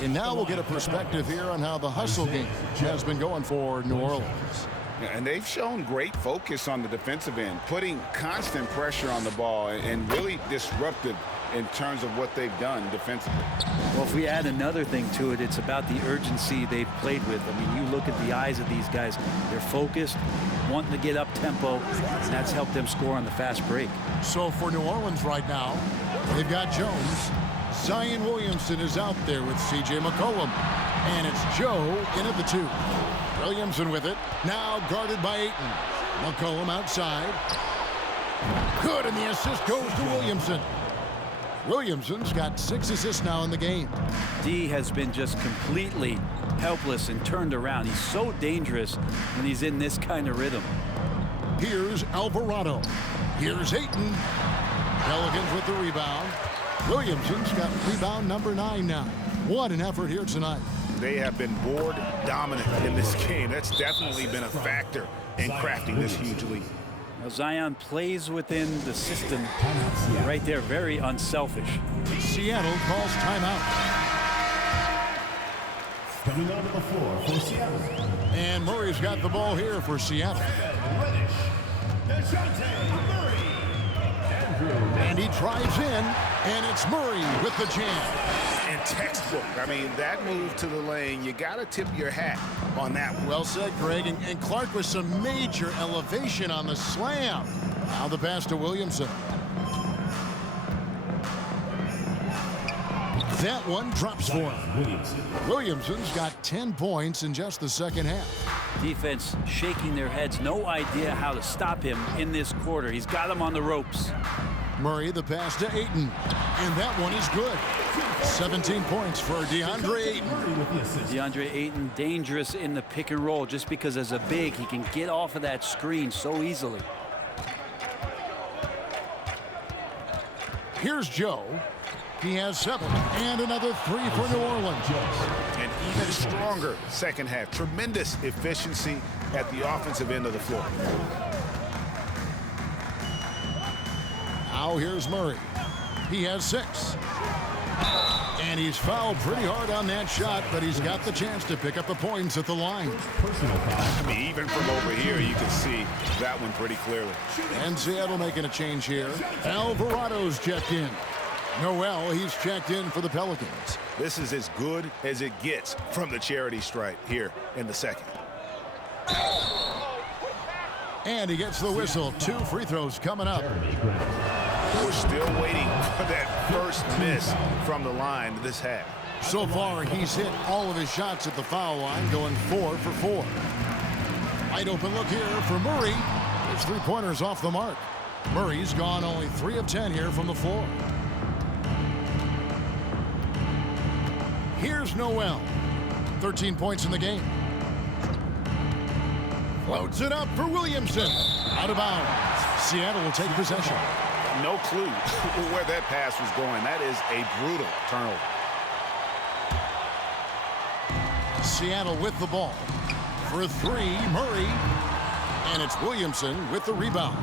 And now we'll get a perspective here on how the hustle game has been going for New Orleans. Yeah, and they've shown great focus on the defensive end, putting constant pressure on the ball and really disruptive in terms of what they've done defensively. Well, if we add another thing to it, it's about the urgency they've played with. I mean, you look at the eyes of these guys. They're focused, wanting to get up tempo, and that's helped them score on the fast break. So for New Orleans right now, they've got Jones. Zion Williamson is out there with C.J. McCollum. And it's Joe in at the 2. Williamson with it. Now guarded by Ayton. McCollum outside. Good, and the assist goes to Williamson. Williamson's got 6 assists now in the game. D has been just completely helpless and turned around. He's so dangerous when he's in this kind of rhythm. Here's Alvarado. Here's Ayton. Pelicans with the rebound. Williamson's got rebound number 9 now. What an effort here tonight. They have been board dominant in this game. That's definitely been a factor in crafting this huge lead. Now Zion plays within the system right there, very unselfish. Seattle calls timeout. Coming onto the floor for Seattle. And Murray's got the ball here for Seattle. And he drives in, and it's Murray with the jam. And textbook. I mean, that move to the lane, you got to tip your hat on that one. Well said, Greg. And Clark with some major elevation on the slam. Now the pass to Williamson. That one drops for him. Williamson's got 10 points in just the second half. Defense shaking their heads, no idea how to stop him in this quarter. He's got him on the ropes. Murray the pass to Ayton, and that one is good. 17 points for DeAndre Ayton. DeAndre Ayton dangerous in the pick and roll just because as a big he can get off of that screen so easily. Here's Joe. He has 7 and another 3 for New Orleans. An even stronger second half. Tremendous efficiency at the offensive end of the floor. Now here's Murray. He has 6. And he's fouled pretty hard on that shot, but he's got the chance to pick up the points at the line. I mean, even from over here, you can see that one pretty clearly. And Seattle making a change here. Alvarado's checked in. Noel, he's checked in for the Pelicans. This is as good as it gets from the charity stripe here in the second. And he gets the whistle. 2 free throws coming up. We're still waiting for that first miss from the line this half. So far, he's hit all of his shots at the foul line, going 4 for 4. Wide open look here for Murray. His 3-pointers off the mark. Murray's gone only 3 of 10 here from the floor. Here's Noel. 13 points in the game. Floats it up for Williamson. Out of bounds. Seattle will take possession. No clue where that pass was going. That is a brutal turnover. Seattle with the ball. For 3, Murray. And it's Williamson with the rebound.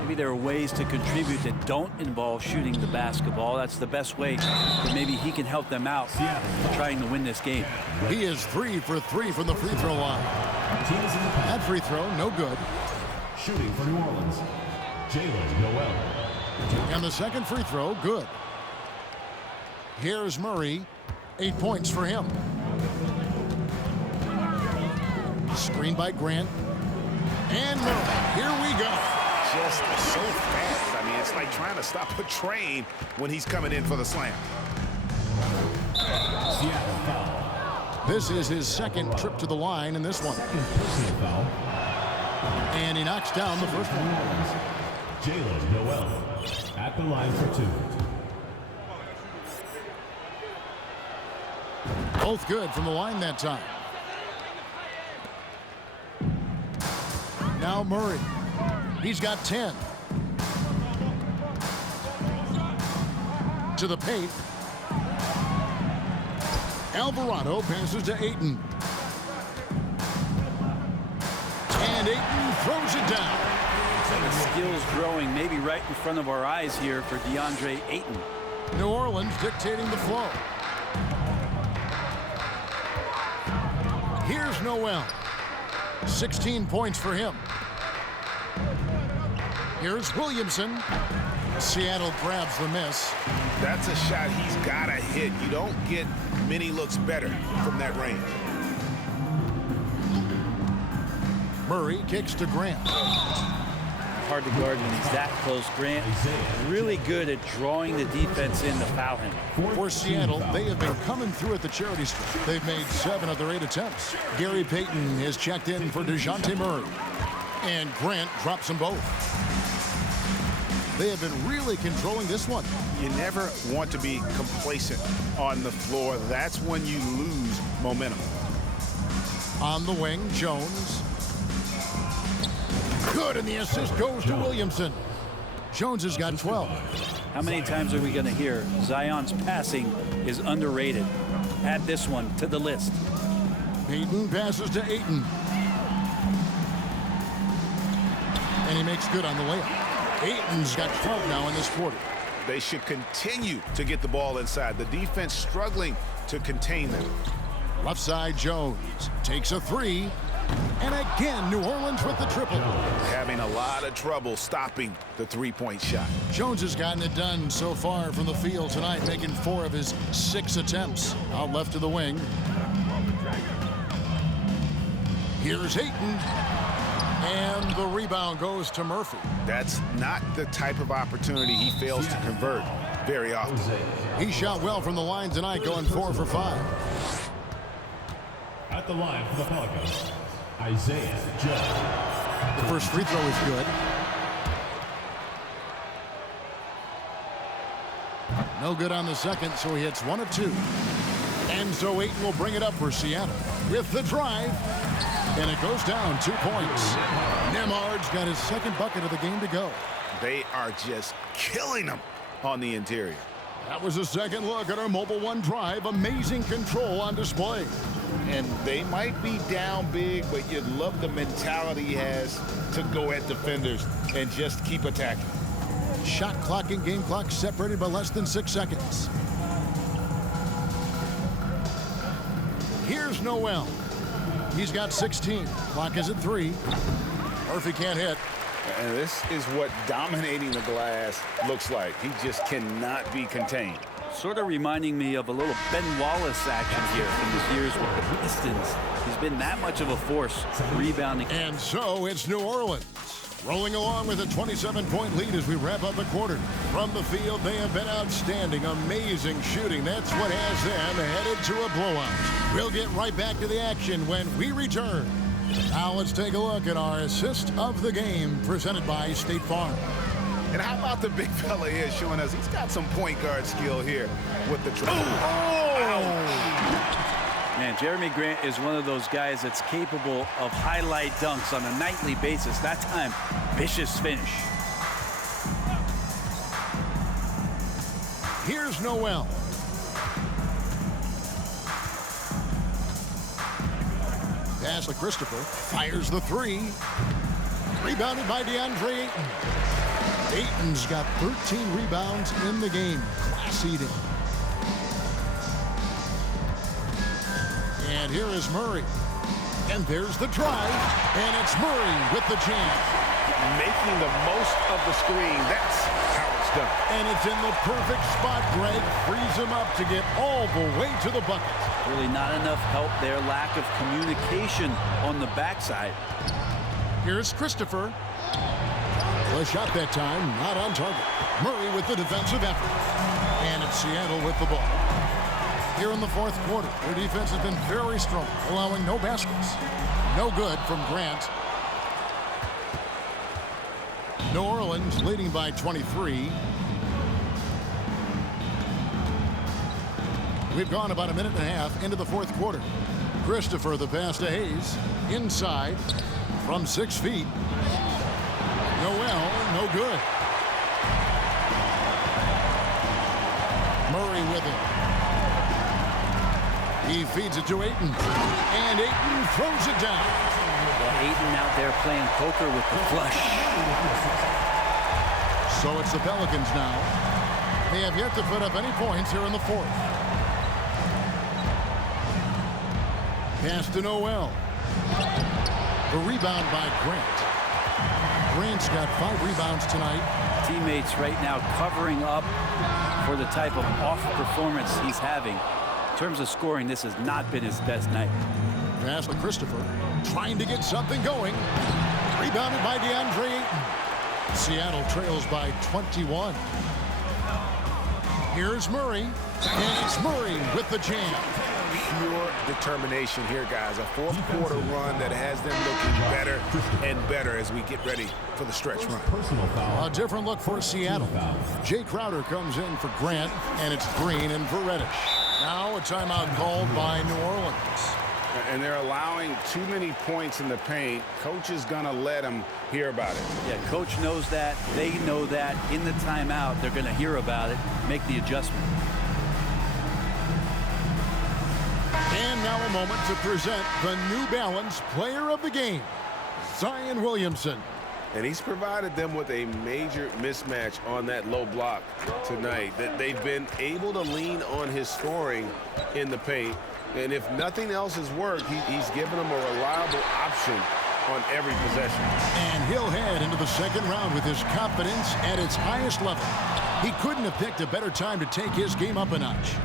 Maybe there are ways to contribute that don't involve shooting the basketball. That's the best way. But maybe he can help them out trying to win this game. He is 3 for 3 from the free throw line. That free throw, no good. Shooting for New Orleans, Jalen Noel. And the second free throw, good. Here's Murray. 8 points for him. Screen by Grant. And Murray. Here we go. Just so fast. I mean, it's like trying to stop a train when he's coming in for the slam. This is his second trip to the line in this one. And he knocks down the first one. Jalen Noel at the line for 2. Both good from the line that time. Now Murray. He's got 10. To the paint. Alvarado passes to Ayton. And Ayton throws it down. And the skills growing maybe right in front of our eyes here for DeAndre Ayton. New Orleans dictating the flow. Here's Noel. 16 points for him. Here's Williamson. Seattle grabs the miss. That's a shot he's got to hit. You don't get many looks better from that range. Murray kicks to Grant. Hard to guard when he's that close. Grant really good at drawing the defense in to foul him. For Seattle, they have been coming through at the charity stripe. They've made 7 of their 8 attempts. Gary Payton has checked in for DeJounte Murray. And Grant drops them both. They have been really controlling this one. You never want to be complacent on the floor. That's when you lose momentum. On the wing, Jones. Good, and the assist goes to Williamson. Jones has got 12. How many times are we going to hear Zion's passing is underrated? Add this one to the list. Payton passes to Ayton. And he makes good on the layup. Ayton's got 12 now in this quarter. They should continue to get the ball inside. The defense struggling to contain them. Left side, Jones takes a 3. And again, New Orleans with the triple. Having a lot of trouble stopping the three-point shot. Jones has gotten it done so far from the field tonight, making 4 of his 6 attempts. Out left of the wing. Here's Ayton. And the rebound goes to Murphy. That's not the type of opportunity he fails to convert very often. He shot well from the line tonight, going 4 for 5. At the line for the Pelicans, Isaiah Joe. The first free throw is good. No good on the second, so he hits 1 of 2. And so Ayton will bring it up for Seattle with the drive. And it goes down 2 points. Nembhard's got his second bucket of the game to go. They are just killing them on the interior. That was a second look at our Mobile One drive. Amazing control on display. And they might be down big, but you love the mentality he has to go at defenders and just keep attacking. Shot clock and game clock separated by less than 6 seconds. Here's Noel. He's got 16. Clock is at 3. Murphy can't hit. And this is what dominating the glass looks like. He just cannot be contained. Sort of reminding me of a little Ben Wallace action here from his years with the Pistons. He's been that much of a force rebounding. And so it's New Orleans rolling along with a 27-point lead as we wrap up the quarter. From the field, they have been outstanding. Amazing shooting. That's what has them headed to a blowout. We'll get right back to the action when we return. Now let's take a look at our assist of the game presented by State Farm. And how about the big fella here showing us he's got some point guard skill here with the dribble. Man, Jeremy Grant is one of those guys that's capable of highlight dunks on a nightly basis. That time, vicious finish. Here's Noel. Pass to Christopher. Fires the 3. Rebounded by DeAndre Ayton. Ayton's got 13 rebounds in the game. Class eating. And here is Murray. And there's the drive. And it's Murray with the jam. Making the most of the screen. That's how it's done. And it's in the perfect spot. Greg frees him up to get all the way to the bucket. Really not enough help there. Lack of communication on the backside. Here's Christopher. The shot that time, not on target. Murray with the defensive effort. And it's Seattle with the ball. Here in the fourth quarter, their defense has been very strong, allowing no baskets. No good from Grant. New Orleans leading by 23. We've gone about a minute and a half into the fourth quarter. Christopher, the pass to Hayes. Inside from 6 feet. Noel, no good. Murray with it. He feeds it to Ayton. And Ayton throws it down. Well, Ayton out there playing poker with the flush. So it's the Pelicans now. They have yet to put up any points here in the fourth. Pass to Noel. The rebound by Grant. Grant's got 5 rebounds tonight. Teammates right now covering up for the type of off performance he's having. In terms of scoring, this has not been his best night. Pass to Christopher. Trying to get something going. Rebounded by DeAndre Ayton. Seattle trails by 21. Here's Murray. And it's Murray with the jam. Pure determination here, guys. A fourth quarter run that has them looking better and better as we get ready for the stretch run. Personal foul. A different look for Seattle. Jay Crowder comes in for Grant, and it's Green in for Reddish. Now a timeout called by New Orleans. And they're allowing too many points in the paint. Coach is going to let them hear about it. Yeah, coach knows that. They know that. In the timeout, they're going to hear about it, make the adjustment. And now a moment to present the New Balance Player of the Game, Zion Williamson. And he's provided them with a major mismatch on that low block tonight. That they've been able to lean on his scoring in the paint. And if nothing else has worked, he's given them a reliable option on every possession. And he'll head into the second round with his confidence at its highest level. He couldn't have picked a better time to take his game up a notch.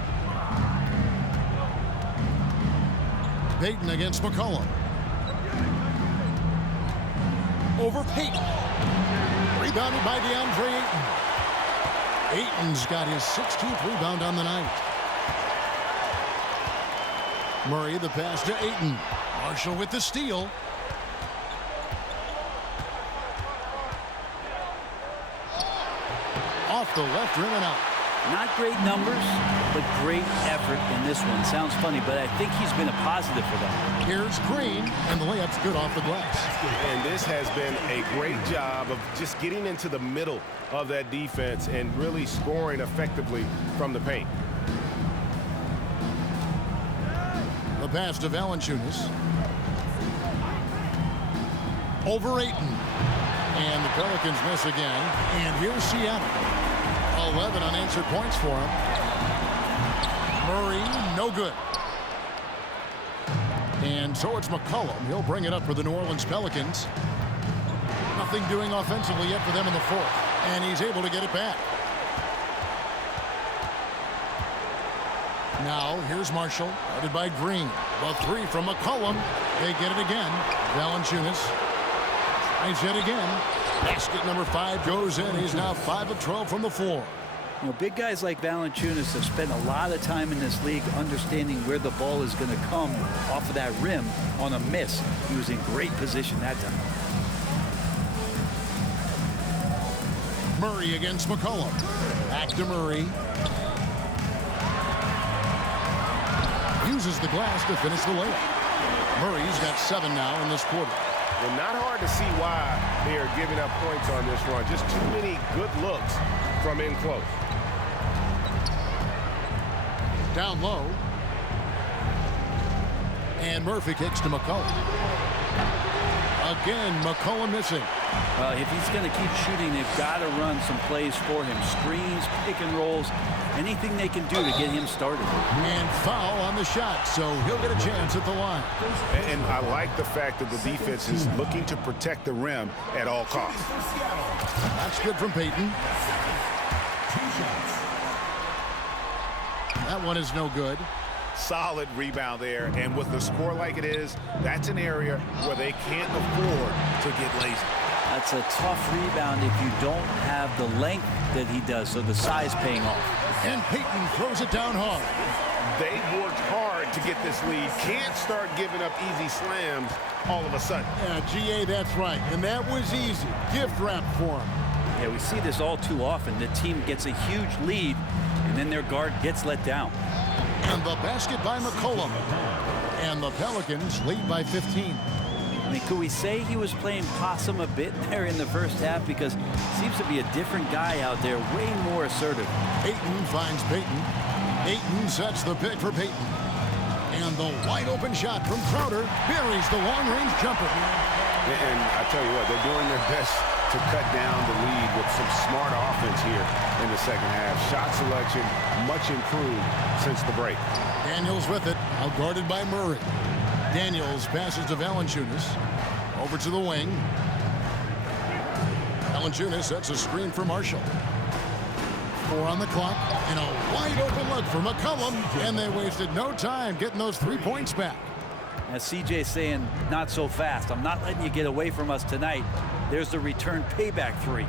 Payton against McCollum. Over Payton. Rebounded by DeAndre Ayton. Ayton's got his 16th rebound on the night. Murray the pass to Ayton. Marshall with the steal. Off the left rim and out. Not great numbers, but great effort in this one. Sounds funny, but I think he's been a positive for them. Here's Green, and the layup's good off the glass. And this has been a great job of just getting into the middle of that defense and really scoring effectively from the paint. The pass to Valanciunas. Over Ayton. And the Pelicans miss again. And here's Seattle. 11 unanswered points for him. Murray, no good. And so it's McCollum. He'll bring it up for the New Orleans Pelicans. Nothing doing offensively yet for them in the fourth. And he's able to get it back. Now, here's Marshall, guarded by Green. The three from McCollum. They get it again. Valanciunas tries it again. Basket number 5 goes in. He's now 5 of 12 from the floor. You know, big guys like Valanciunas have spent a lot of time in this league understanding where the ball is going to come off of that rim on a miss. He was in great position that time. Murray against McCollum. Back to Murray. Uses the glass to finish the layup. Murray's got 7 now in this quarter. Well, not hard to see why they are giving up points on this run. Just too many good looks from in close. Down low. And Murphy kicks to McCollum. Again, McCollum missing. Well, if he's going to keep shooting, they've got to run some plays for him. Screens, pick and rolls, anything they can do to get him started. And foul on the shot, so he'll get a chance at the line. And I like the fact that the defense is looking to protect the rim at all costs. That's good from Payton. That one is no good. Solid rebound there, and with the score like it is, that's an area where they can't afford to get lazy. That's a tough rebound if you don't have the length that he does, so the size paying off. And Payton throws it down hard. They've worked hard to get this lead. Can't start giving up easy slams all of a sudden. Yeah, GA, that's right. And that was easy. Gift wrap for him. Yeah, we see this all too often. The team gets a huge lead, and then their guard gets let down. And the basket by McCollum. And the Pelicans lead by 15. I mean, could we say he was playing possum a bit there in the first half? Because he seems to be a different guy out there, way more assertive. Ayton finds Payton. Ayton sets the pick for Payton. And the wide open shot from Crowder buries the long-range jumper. And I tell you what, they're doing their best to cut down the lead with some smart offense here in the second half. Shot selection much improved since the break. Daniels with it, out guarded by Murray. Daniels passes to Valanciunas. Over to the wing. Valanciunas sets a screen for Marshall. 4 on the clock, and a wide open look for McCollum, and they wasted no time getting those 3 points back. As CJ's saying, not so fast. I'm not letting you get away from us tonight. There's the return payback 3.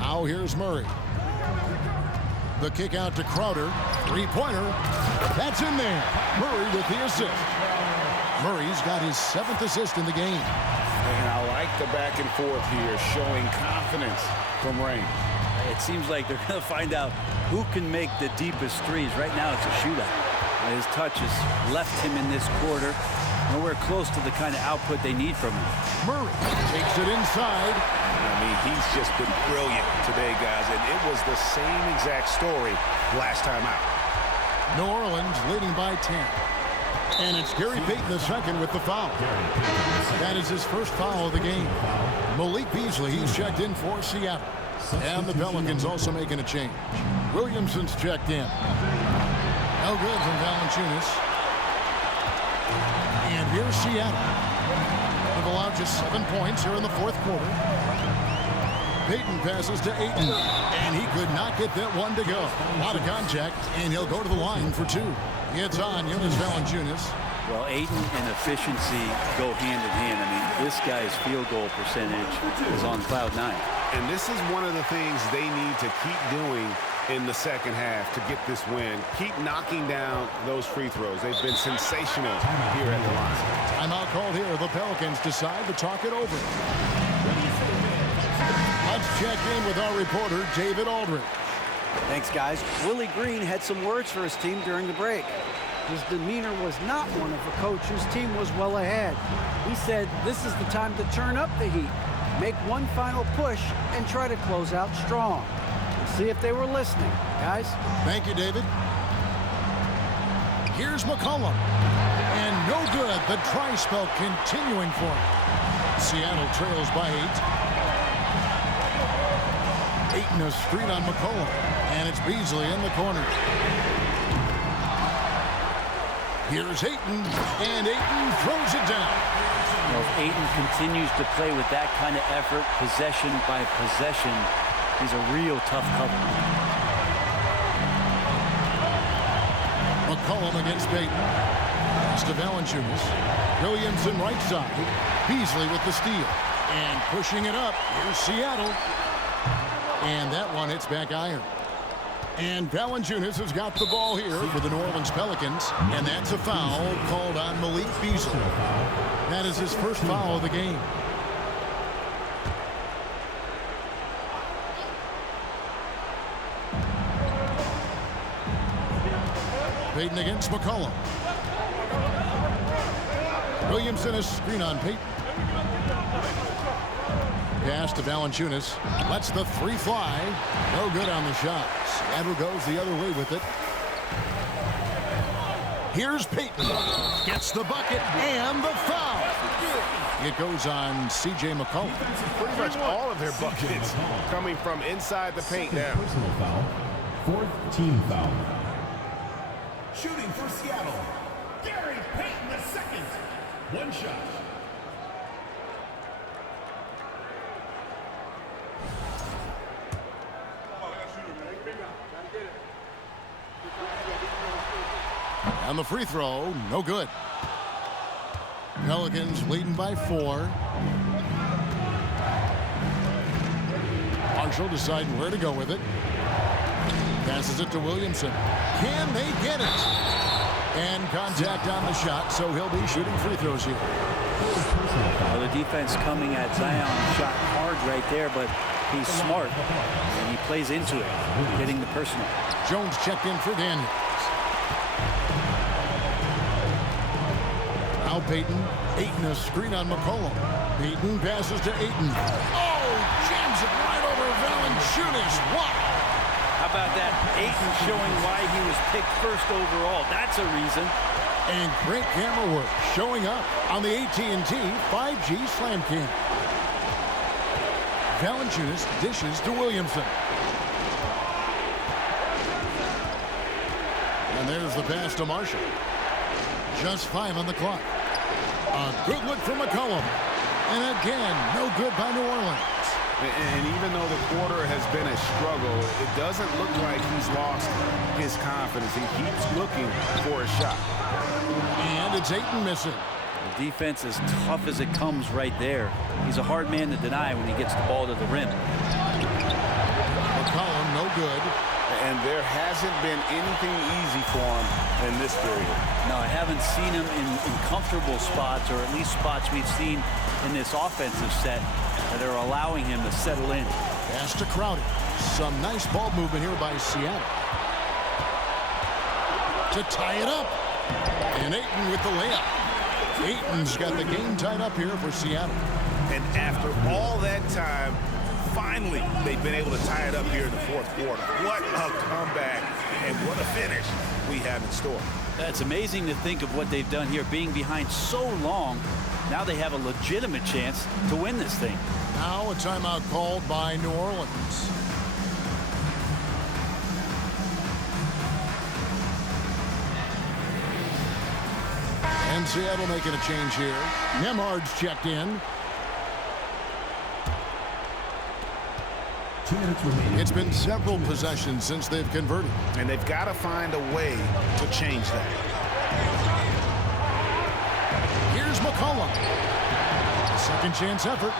Now here's Murray. The kick out to Crowder. 3-pointer. That's in there. Murray with the assist. Murray's got his 7th assist in the game. And I like the back and forth here, showing confidence from Rain. It seems like they're going to find out who can make the deepest threes. Right now it's a shootout. His touch has left him in this quarter. Nowhere close to the kind of output they need from him. Murray takes it inside. I mean, he's just been brilliant today, guys, and it was the same exact story last time out. New Orleans leading by 10. And it's Gary Payton II with the foul. That is his first foul of the game. Malik Beasley, he's checked in for Seattle. And the Pelicans also making a change. Williamson's checked in. No good from Valanciunas. And here's Seattle. They've allowed just 7 points here in the 4th quarter. Payton passes to Ayton, and he could not get that one to go. A lot of contact, and he'll go to the line for 2. It's on Jonas Valanciunas. Well, Ayton and efficiency go hand in hand. I mean, this guy's field goal percentage is on cloud 9. And this is one of the things they need to keep doing in the second half to get this win. Keep knocking down those free throws. They've been sensational here at the line. Timeout called here. The Pelicans decide to talk it over. Let's check in with our reporter, David Aldridge. Thanks, guys. Willie Green had some words for his team during the break. His demeanor was not one of a coach whose team was well ahead. He said this is the time to turn up the heat, make one final push, and try to close out strong. We'll see if they were listening, guys. Thank you, David. Here's McCollum. And no good. The try spell continuing for him. Seattle trails by 8. Ayton a screen on McCollum. And it's Beasley in the corner. Here's Ayton. And Ayton throws it down. Well, if Ayton continues to play with that kind of effort, possession by possession, he's a real tough cover. McCollum against Payton. Pass to Valanciunas. Williamson right side. Beasley with the steal. And pushing it up. Here's Seattle. And that one hits back iron. And Valanciunas has got the ball here for the New Orleans Pelicans. And that's a foul called on Malik Beasley. That is his first foul of the game. Payton against McCollum. Williamson a screen on Payton. Pass to Valanciunas. Lets the 3 fly. No good on the shot. Seattle goes the other way with it. Here's Payton. Gets the bucket and the foul. It goes on C.J. McCollum. Pretty much all of their buckets coming from inside the paint now. Personal foul. 4th team foul. Shooting for Seattle, Gary Payton II. 1 shot. And the free throw, no good. Pelicans leading by 4. Marshall deciding where to go with it. Passes it to Williamson. Can they get it? And contact on the shot, so he'll be shooting free throws here. Well, the defense coming at Zion shot hard right there, but he's smart, and he plays into it, hitting the personal. Jones checked in for Daniels. Now Payton. Ayton a screen on McCollum. Payton passes to Ayton. Oh, jams it right over Valanciunas. Wow. How about that? Ayton showing why he was picked first overall. That's a reason. And great camera work showing up on the AT&T 5G Slam Cam. Valanciunas dishes to Williamson. And And there's the pass to Marshall. Just 5 on the clock. A good look from McCollum. And again, no good by New Orleans. And even though the quarter has been a struggle, it doesn't look like he's lost his confidence. He keeps looking for a shot. And it's Ayton missing. The defense is tough as it comes right there. He's a hard man to deny when he gets the ball to the rim. McCollum, no good. And there hasn't been anything easy for him in this period. No, I haven't seen him in comfortable spots, or at least spots we've seen in this offensive set that are allowing him to settle in. Pass to Crowder. Some nice ball movement here by Seattle. To tie it up. And Ayton with the layup. Ayton's got the game tied up here for Seattle. And after all that time, finally, they've been able to tie it up here in the fourth quarter. What a comeback and what a finish we have in store. It's amazing to think of what they've done here, being behind so long. Now they have a legitimate chance to win this thing. Now a timeout called by New Orleans. And Seattle making a change here. Nembhard's checked in. 2 minutes remaining. It's been several possessions since they've converted. And they've got to find a way to change that. Here's McCollum. A second chance effort.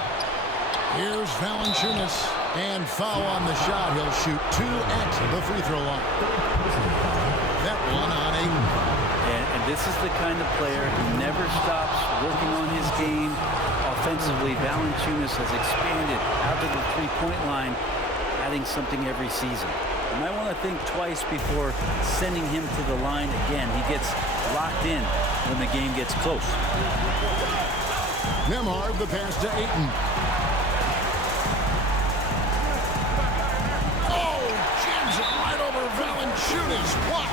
Here's Valanciunas. And foul on the shot. He'll shoot 2 at the free throw line. That one on Ayton. And this is the kind of player who never stops working on his game. Offensively, Valanciunas has expanded out to the three-point line, adding something every season. You might want to think twice before sending him to the line again. He gets locked in when the game gets close. Nembhard, the pass to Ayton. Oh, jams it right over Valanciunas. Wow.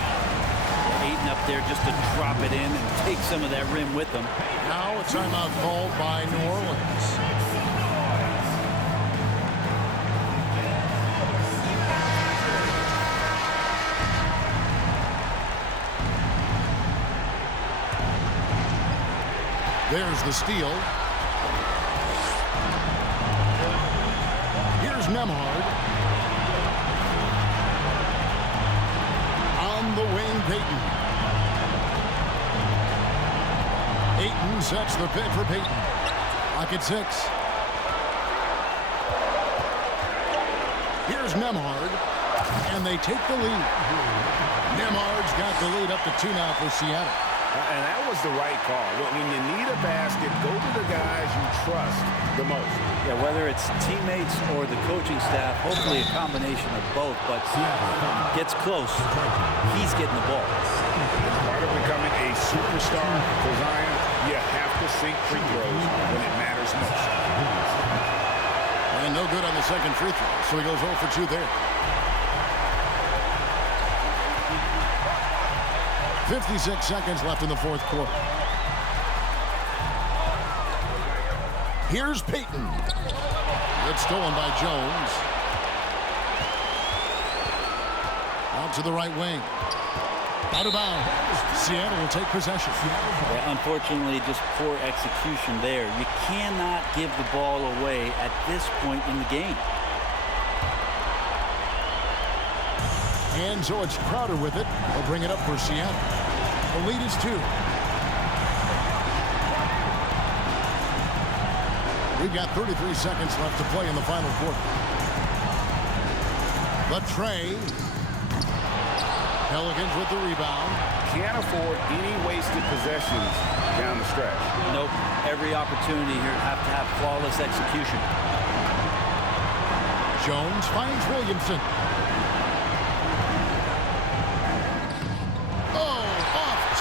Ayton up there just to drop it in and take some of that rim with him. Now a timeout called by New Orleans. There's the steal. Here's Nembhard. On the wing, Payton. Ayton sets the pick for Payton. Lock at 6. Here's Nembhard. And they take the lead. Nembhard's got the lead up to 2 now for Seattle. And that was the right call. When you need a basket, go to the guys you trust the most. Yeah, whether it's teammates or the coaching staff, hopefully a combination of both, but gets close, he's getting the ball. As part of becoming a superstar for Zion, you have to sink free throws when it matters most. And no good on the second free throw, so he goes 0 for 2 there. 56 seconds left in the fourth quarter. Here's Payton. It's stolen by Jones. Out to the right wing. Out of bounds. Seattle will take possession. Yeah, unfortunately, just poor execution there. You cannot give the ball away at this point in the game. And so it's Crowder with it. They'll bring it up for Seattle. The lead is 2. We've got 33 seconds left to play in the final quarter. The tray. Pelicans with the rebound. Can't afford any wasted possessions down the stretch. Nope. Every opportunity here have to have flawless execution. Jones finds Williamson.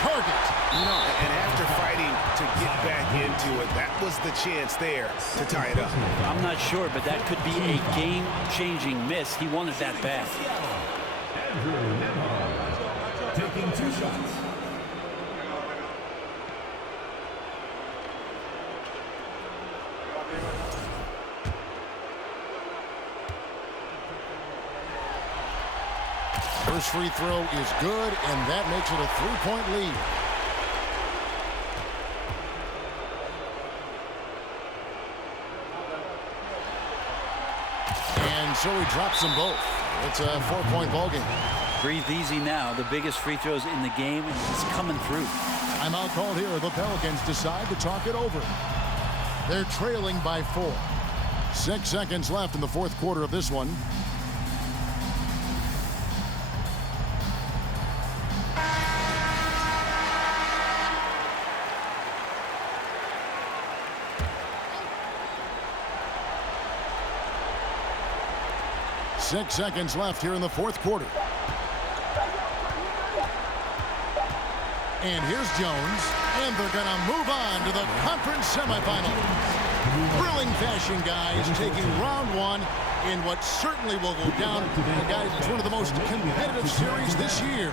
Target. You know, and after fighting to get back into it, that was the chance there to tie it up. I'm not sure, but that could be a game-changing miss. He wanted that bad. Andrew Nembhard taking 2 shots. First free throw is good, and that makes it a 3-point lead. And so he drops them both. It's a 4-point ball game. Breathe easy now. The biggest free throws in the game, and he's coming through. Timeout called here. The Pelicans decide to talk it over. They're trailing by 4. 6 seconds left in the fourth quarter of this one. Six seconds left here in the fourth quarter. And here's Jones, and they're going to move on to the conference semifinals. Thrilling fashion, guys, taking round one in what certainly will go down. And guys, it's one of the most competitive series this year.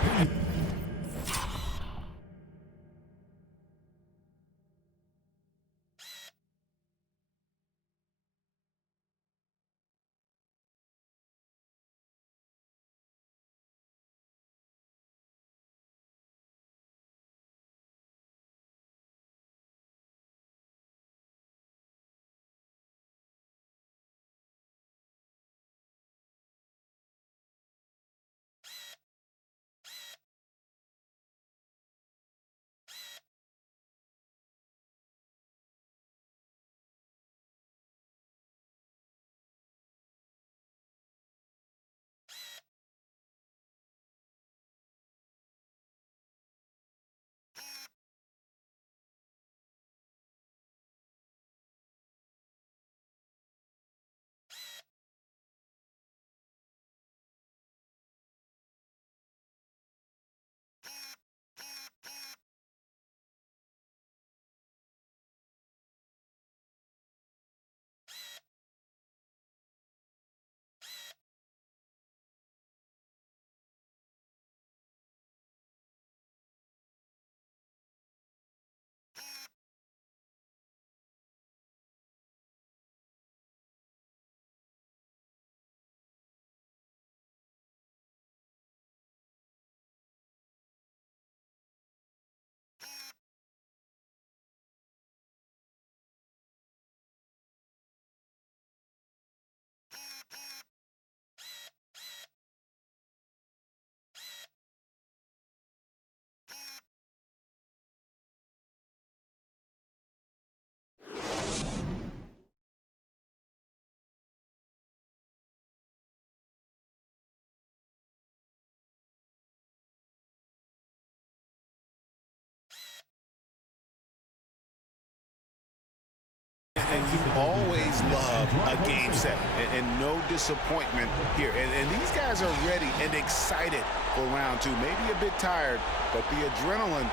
And you always love a game set and no disappointment here. And these guys are ready and excited for round two. Maybe a bit tired, but the adrenaline